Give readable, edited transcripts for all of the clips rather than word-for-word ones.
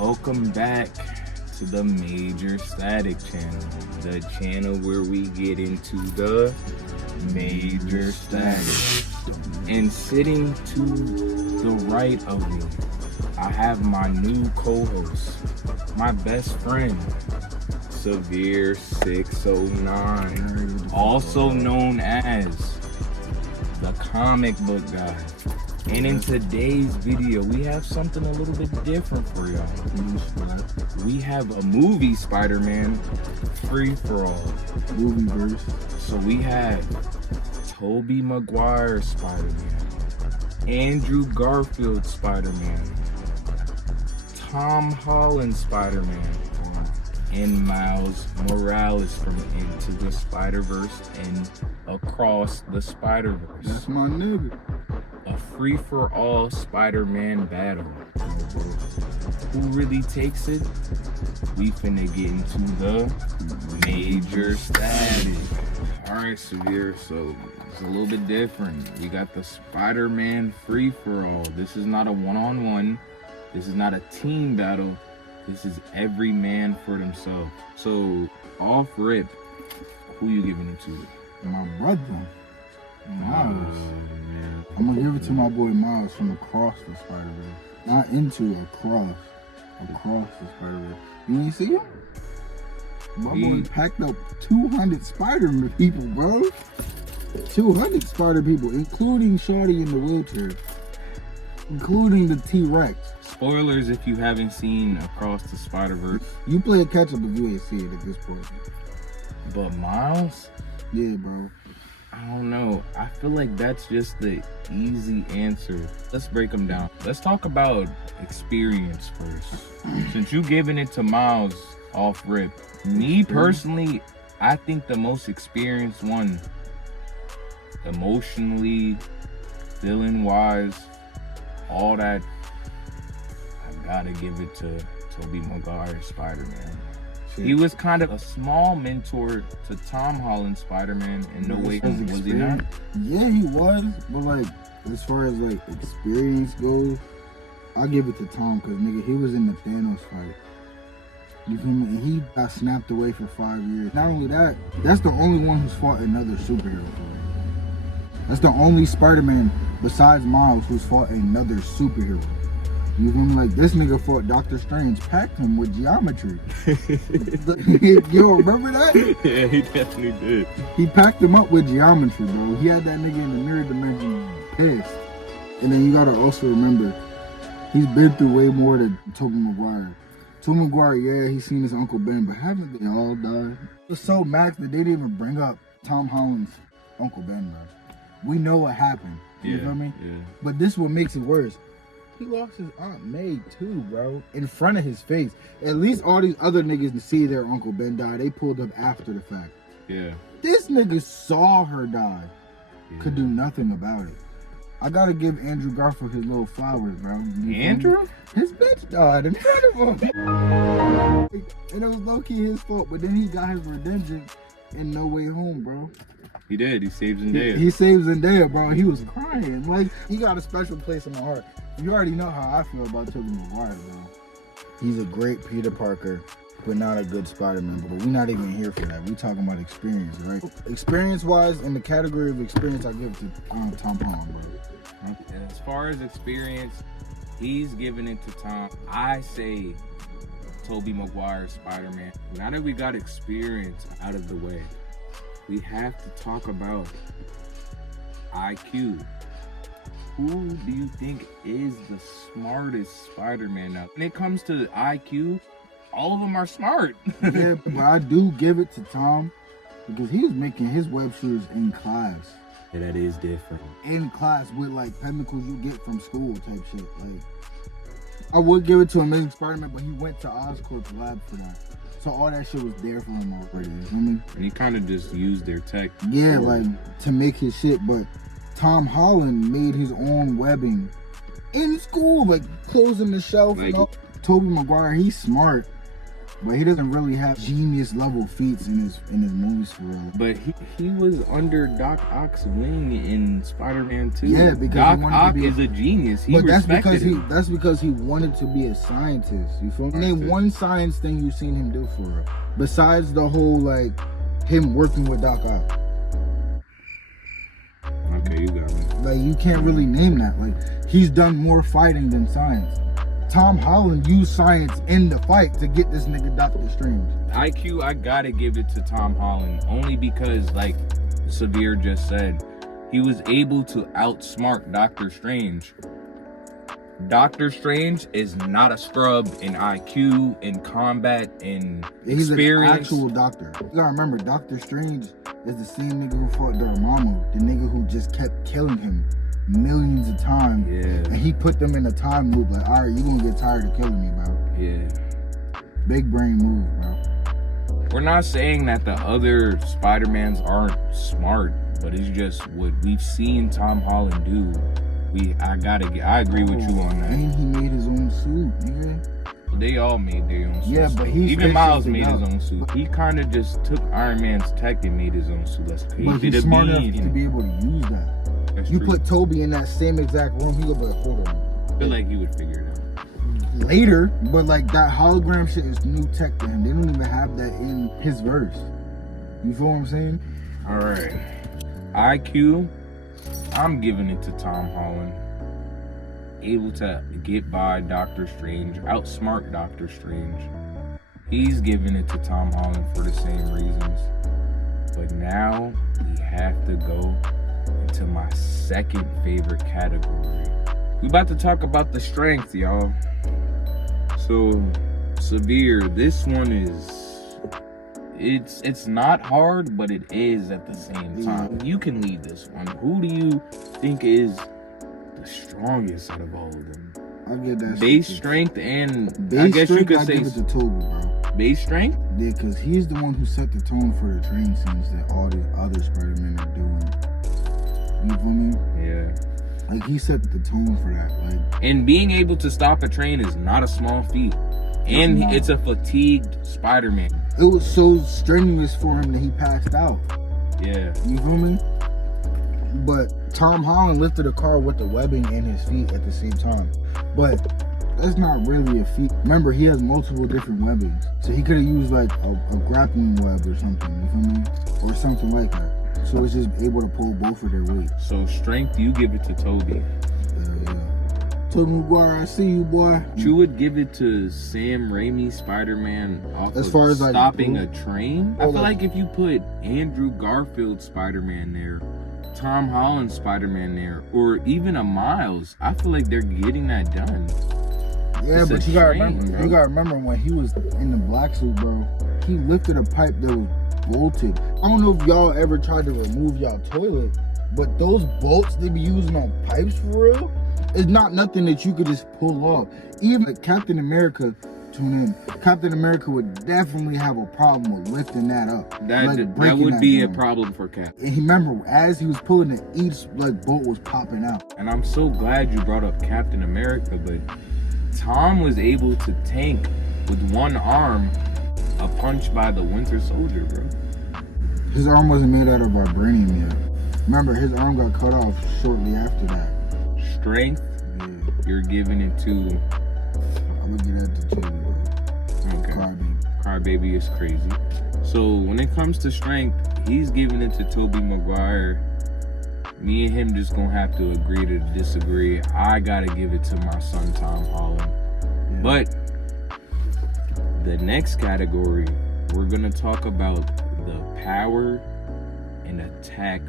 Welcome back to the MajoorStatic channel, the channel where we get into the MajoorStatic. And sitting to the right of me, I have my new co-host, my best friend, Severe 609, also known as the comic book guy. And in today's video, we have something a little bit different for y'all. We have a movie Spider-Man free-for-all. Movieverse. So we have Tobey Maguire Spider-Man, Andrew Garfield Spider-Man, Tom Holland Spider-Man, and Miles Morales from Into the Spider-Verse and Across the Spider-Verse. That's my nigga. A free-for-all Spider-Man battle. Who really takes it? We finna get into the MajoorStatic. Alright, Severe, so it's a little bit different. We got the Spider-Man free-for-all. This is not a one-on-one. This is not a team battle. This is every man for themselves. So, off rip, who you giving it to? My brother. Miles. Man. I'm gonna give it to my boy Miles from Across the Spider-Verse. Not into Across. Across the Spider-Verse. You ain't see him? My boy packed up 200 Spider-Man people, bro. 200 Spider people, including Shorty in the wheelchair. Including the T-Rex. Spoilers if you haven't seen Across the Spider-Verse. You play catch up if you ain't see it at this point. But Miles? Yeah, bro. I don't know. I feel like that's just the easy answer. Let's break them down. Let's talk about experience first. Since you giving it to Miles off rip, me personally, I think the most experienced one, emotionally, feeling wise, all that, I gotta give it to Tobey Maguire Spider-Man. He was kind of a small mentor to Tom Holland Spider-Man in No Way Home, was he not? Yeah, he was, but like, as far as like experience goes, I'll give it to Tom, because nigga, he was in the Thanos fight. You feel me? And he got snapped away for 5 years. Not only that, that's the only one who's fought another superhero. That's the only Spider-Man besides Miles who's fought another superhero. You feel me? Like, this nigga fought Doctor Strange, packed him with geometry. Yo, remember that? Yeah, he definitely did. He packed him up with geometry, bro. He had that nigga in the mirror dimension pissed. And then you gotta also remember, he's been through way more than Tobey Maguire. Tobey Maguire, yeah, he's seen his Uncle Ben, but haven't they all died? It was so max that they didn't even bring up Tom Holland's Uncle Ben, bro. We know what happened. You feel me? Yeah. But this what makes it worse. He lost his Aunt May too, bro. In front of his face. At least all these other niggas to see their Uncle Ben die, they pulled up after the fact. Yeah. This nigga saw her die. Could do nothing about it. I gotta give Andrew Garfield his little flowers, bro. Andrew? His bitch died in front of him. And it was low-key his fault, but then he got his redemption in No Way Home, bro. He did. He saved Zendaya. He saved Zendaya, bro. He was crying. Like, he got a special place in my heart. You already know how I feel about Tobey Maguire, bro. He's a great Peter Parker, but not a good Spider-Man. But we're not even here for that. We're talking about experience, right? Experience-wise, in the category of experience, I give it to Tom Holland, bro. As far as experience, he's giving it to Tom. I say Tobey Maguire Spider-Man. Now that we got experience out of the way, we have to talk about IQ. Who do you think is the smartest Spider-Man now? When it comes to IQ, all of them are smart. Yeah, but I do give it to Tom because he was making his web shooters in class. Yeah, that is different. In class with like chemicals you get from school type shit. Like, I would give it to Amazing Spider-Man, but he went to Oscorp's lab for that. So all that shit was there for him already, you feel me? And he kind of just used their tech. Yeah, like, to make his shit, but Tom Holland made his own webbing in school, like closing the shelf and all. Tobey Maguire, he's smart, But he doesn't really have genius level feats in his movies for real. But he was under Doc Ock's wing in Spider-Man 2. Yeah, because Doc Ock is a genius. He respected him. That's because he wanted to be a scientist. You feel me? Name one science thing you've seen him do for real. Besides the whole like him working with Doc Ock. Okay, you got me. Like you can't really name that. Like he's done more fighting than science. Tom Holland used science in the fight to get this nigga Doctor Strange. IQ, I gotta give it to Tom Holland only because, like Severe just said, he was able to outsmart Doctor Strange. Doctor Strange is not a scrub in IQ, in combat, in He's experience. An actual doctor. You gotta remember, Doctor Strange is the same nigga who fought Dormammu, the nigga who just kept killing him millions of times. Yeah. And he put them in a time loop like, all right, you gonna get tired of killing me, bro. Yeah. Big brain move, bro. We're not saying that the other Spider-Mans aren't smart, but it's just what we've seen Tom Holland do. I agree with you on that. And he made his own suit, nigga. They all made their own suits. Yeah, but even Miles made his own suit. He kind of just took Iron Man's tech and made his own suit. That's crazy. But he's smart enough to be able to use that. That's you true. put Toby in that same exact room, he would be like, hold on. I feel like he would figure it out. Later, but like that hologram shit is new tech to him. They don't even have that in his verse. You feel what I'm saying? All right. IQ, I'm giving it to Tom Holland. Able to get by Doctor Strange, outsmart Doctor Strange. He's giving it to Tom Holland for the same reasons. But now we have to go into my second favorite category. We about to talk about the strength, y'all. So, Severe, this one is, it's not hard, but it is at the same time. You can lead this one. Who do you think is the strongest out of all of them? I'll give that base strength and base I guess strength, you could I say give it to Toby, bro. Base strength? Yeah, because he's the one who set the tone for the train scenes that all these other Spider-Men are doing. You feel me? Yeah. Like he set the tone for that. Like, and being able to stop a train is not a small feat. And it's a fatigued Spider-Man. It was so strenuous for him that he passed out. Yeah. You feel me? But Tom Holland lifted a car with the webbing in his feet at the same time. But that's not really a feat. Remember, he has multiple different webbings. So he could have used like a grappling web or something, you feel me? Or something like that. So it's just able to pull both of their weight. So strength, you give it to Toby. Yeah. Toby Maguire, I see you, boy. You would give it to Sam Raimi Spider-Man off as of far as like stopping a train? I feel like- like if you put Andrew Garfield Spider-Man there, Tom Holland Spider-Man there, or even a Miles, I feel like they're getting that done. Yeah, It's but a you gotta train, remember, bro. you gotta remember when he was in the black suit, bro. He lifted a pipe that was bolted. I don't know if y'all ever tried to remove y'all toilet, but those bolts they be using on pipes for real, it's not nothing that you could just pull off. Even Captain America, tune in. Captain America would definitely have a problem with lifting that up. That breaking would be a down. problem for Cap. And he remember as he was pulling it, each like bolt was popping out. And I'm so glad you brought up Captain America, but Tom was able to tank with one arm a punch by the Winter Soldier, bro. His arm wasn't made out of vibranium yet. Remember, his arm got cut off shortly after that. Strength, Yeah, you're giving it to I'm gonna get that to Toby, bro. okay. Crybaby. Crybaby is crazy. So when it comes to strength, he's giving it to Tobey Maguire. Me and him just gonna have to agree to disagree. I gotta give it to my son Tom Holland. Yeah. But the next category, we're gonna talk about the power and attack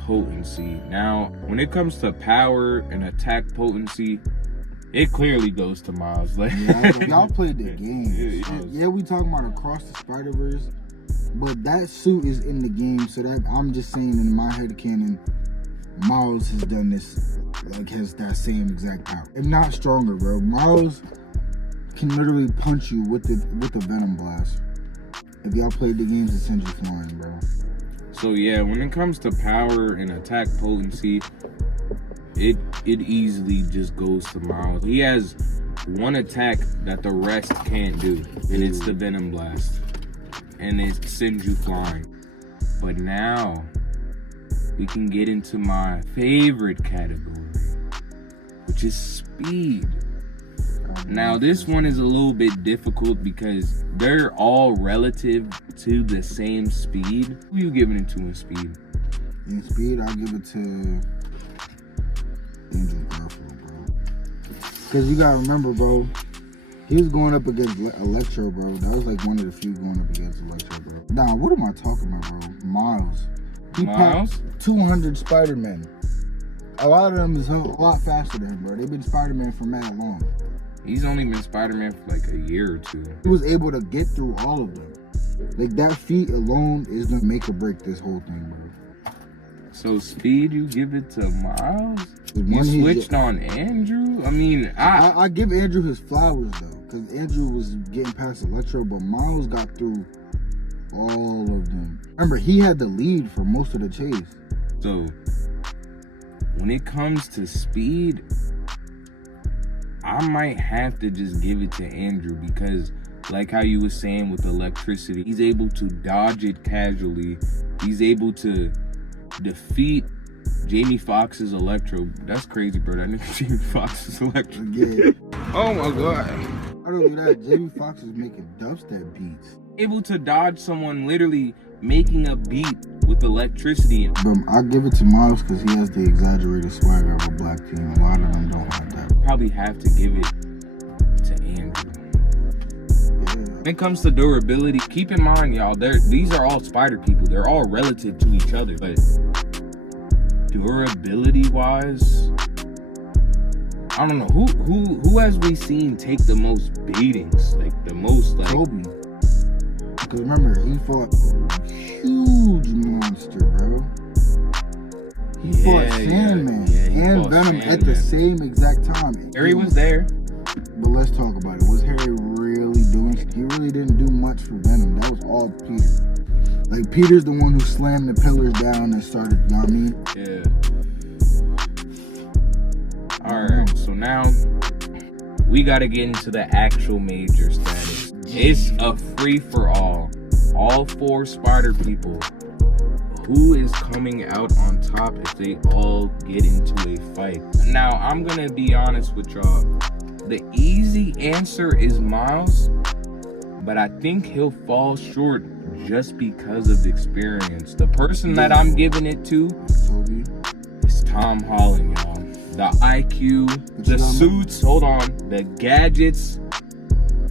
potency. Now, when it comes to power and attack potency, it clearly goes to Miles. Like, Y'all played the game. Yeah, we talking about Across the Spider-Verse, but that suit is in the game, so that I'm just saying in my head canon, Miles has done this, like has that same exact power. If not stronger, bro. Miles can literally punch you with the Venom Blast. If y'all played the games, it sends you flying, bro. So yeah, when it comes to power and attack potency, it easily just goes to Miles. He has one attack that the rest can't do, and it's the Venom Blast, and it sends you flying. But now we can get into my favorite category, which is speed. Now this one is a little bit difficult because they're all relative to the same speed. Who you giving it to in speed? In speed, I give it to Andrew Garfield, bro. Because you gotta remember, bro, he was going up against Electro, bro. That was like one of the few going up against Electro, bro. Nah, what am I talking about, bro? Miles. He Miles? 200 Spider-Men. A lot of them is a lot faster than him, bro. They've been Spider-Man for mad long. He's only been Spider-Man for like a year or two. He was able to get through all of them. Like, that feat alone is gonna make or break this whole thing, bro. So speed, you give it to Miles? You One, switched on Andrew? I mean, I give Andrew his flowers, though. Because Andrew was getting past Electro, but Miles got through all of them. Remember, he had the lead for most of the chase. So, when it comes to speed, I might have to just give it to Andrew because, like how you were saying with electricity, he's able to dodge it casually. He's able to defeat Jamie Foxx's Electro. That's crazy, bro. That nigga Jamie Foxx's Electro. Yeah. Oh my god. Not only that, Jamie Foxx is making dubstep beats. Able to dodge someone literally making a beat with electricity. But I give it to Miles because he has the exaggerated swagger of a black team. A lot of them don't have that. Probably have to give it to Andrew. When it comes to durability, keep in mind, y'all, these are all spider people. They're all relative to each other, but durability wise, I don't know who has we seen take the most beatings, like the most, like Toby. Because remember, he fought a huge monster, bro. He fought Sandman and Venom at the same exact time. Harry was there. But let's talk about it. Was Harry really doing? He really didn't do much for Venom. That was all Peter. Like, Peter's the one who slammed the pillars down and started, you know what I mean? Yeah. Alright, so now we gotta get into the actual major status. It's a free-for-all. All 4 spider people. Who is coming out on top if they all get into a fight? Now, I'm gonna be honest with y'all. The easy answer is Miles, but I think he'll fall short just because of the experience. The person that I'm giving it to Toby is Tom Holland, y'all. The IQ, the suits, the gadgets,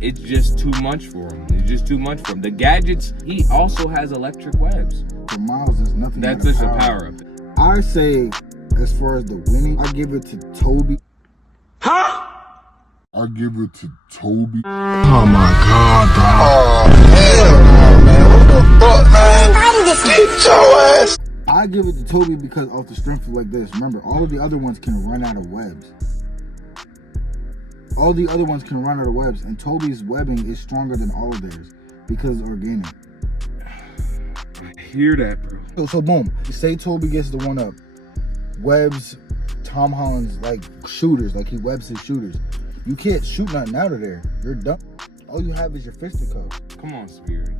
it's just too much for him. It's just too much for him. The gadgets, he also has electric webs. For Miles, there's nothing. That's just a power up. I say, as far as the winning, I give it to Toby. Huh? I give it to Toby. Oh my god, bro. Oh, hell no, man. What the fuck, man? Get your ass. I give it to Toby because of the strength of like this. Remember, all of the other ones can run out of webs. All the other ones can run out of webs, and Toby's webbing is stronger than all of theirs because it's organic. I hear that, bro. So boom. Say Toby gets the one up. Webs Tom Holland's like shooters, like he webs his shooters. You can't shoot nothing out of there. You're done. All you have is your fisticuffs. Come on, Spirit.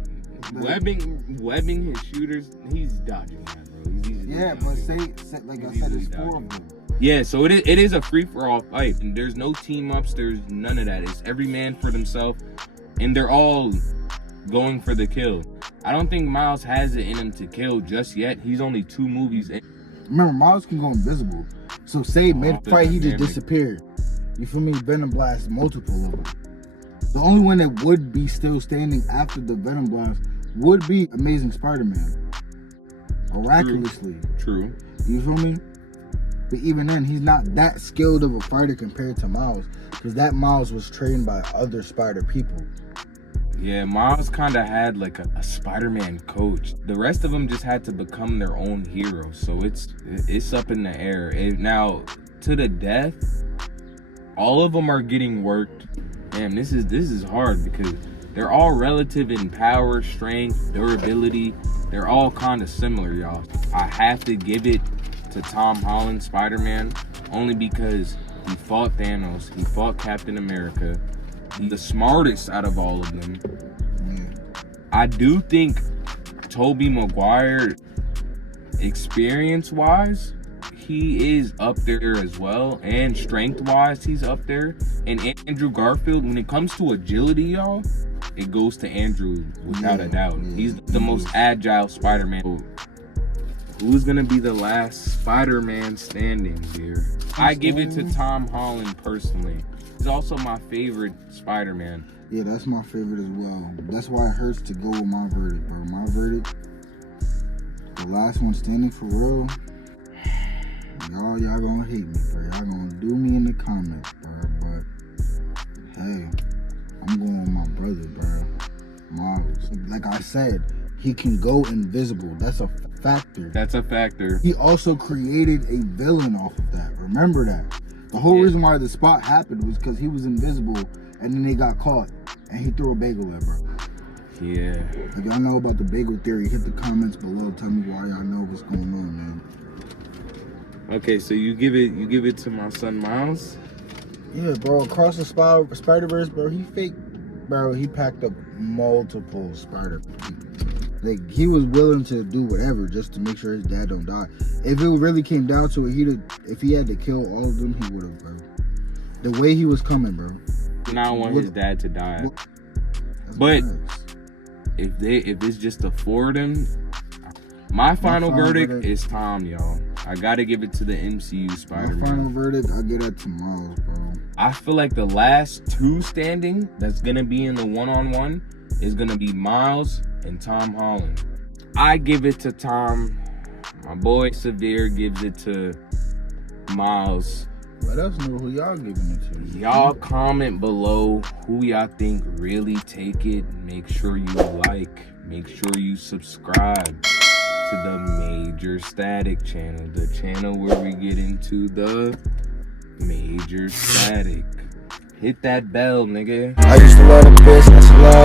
Webbing his shooters, he's dodging that, bro. Yeah, but say like I said, it's 4 of them. Yeah, so it is a free-for-all fight. And there's no team-ups. There's none of that. It's every man for themselves. And they're all going for the kill. I don't think Miles has it in him to kill just yet. He's only 2 movies in. Remember, Miles can go invisible. So say mid-fight, he just disappeared. You feel me? Venom Blast multiple of them. The only one that would be still standing after the Venom Blast would be Amazing Spider-Man. Miraculously. True. You feel me? But even then, he's not that skilled of a fighter compared to Miles. Because that Miles was trained by other spider people. Yeah, Miles kind of had like a Spider-Man coach. The rest of them just had to become their own hero. So it's up in the air. Now, to the death, all of them are getting worked. Damn, this is hard because they're all relative in power, strength, durability. They're all kind of similar, y'all. I have to give it to Tom Holland, Spider-Man, only because He fought Thanos. He fought Captain America. He's the smartest out of all of them. Yeah. I do think Tobey Maguire, experience-wise, he is up there as well, and strength-wise, he's up there. And Andrew Garfield, when it comes to agility, y'all, it goes to Andrew without a doubt. He's the most agile Spider-Man. Who's gonna be the last Spider-Man standing here? I give it to Tom Holland personally. He's also my favorite Spider-Man. Yeah, that's my favorite as well. That's why it hurts to go with my verdict, bro. My verdict, the last one standing for real. Y'all gonna hate me, bro. Y'all gonna do me in the comments, bro. But hey, I'm going with my brother, bro. Miles. Like I said, he can go invisible. That's a factor. That's a factor. He also created a villain off of that. Remember that. The whole reason why the spot happened was because he was invisible, and then they got caught, and he threw a bagel at bro. Yeah. If y'all know about the bagel theory, hit the comments below. Tell me why y'all know what's going on, man. Okay, so you give it to my son Miles? Yeah, bro. Across the Spider-Verse, bro. He fake, bro. He packed up multiple Spider. Like, he was willing to do whatever just to make sure his dad don't die. If it really came down to it, if he had to kill all of them, he would have, bro. The way he was coming, bro. And I want his dad to die. But if it's just the four of them, my final verdict is Tom, y'all. I gotta give it to the MCU Spider-Man. My final verdict, I get that to Miles, bro. I feel like the last two standing that's gonna be in the one-on-one is gonna be Miles and Tom Holland. I give it to Tom. My boy Severe gives it to Miles. Let us know who y'all giving it to. Y'all comment below who y'all think really take it. Make sure you like. Make sure you subscribe to the MajoorStatic channel. The channel where we get into the MajoorStatic. Hit that bell, nigga. I used to love the business, love.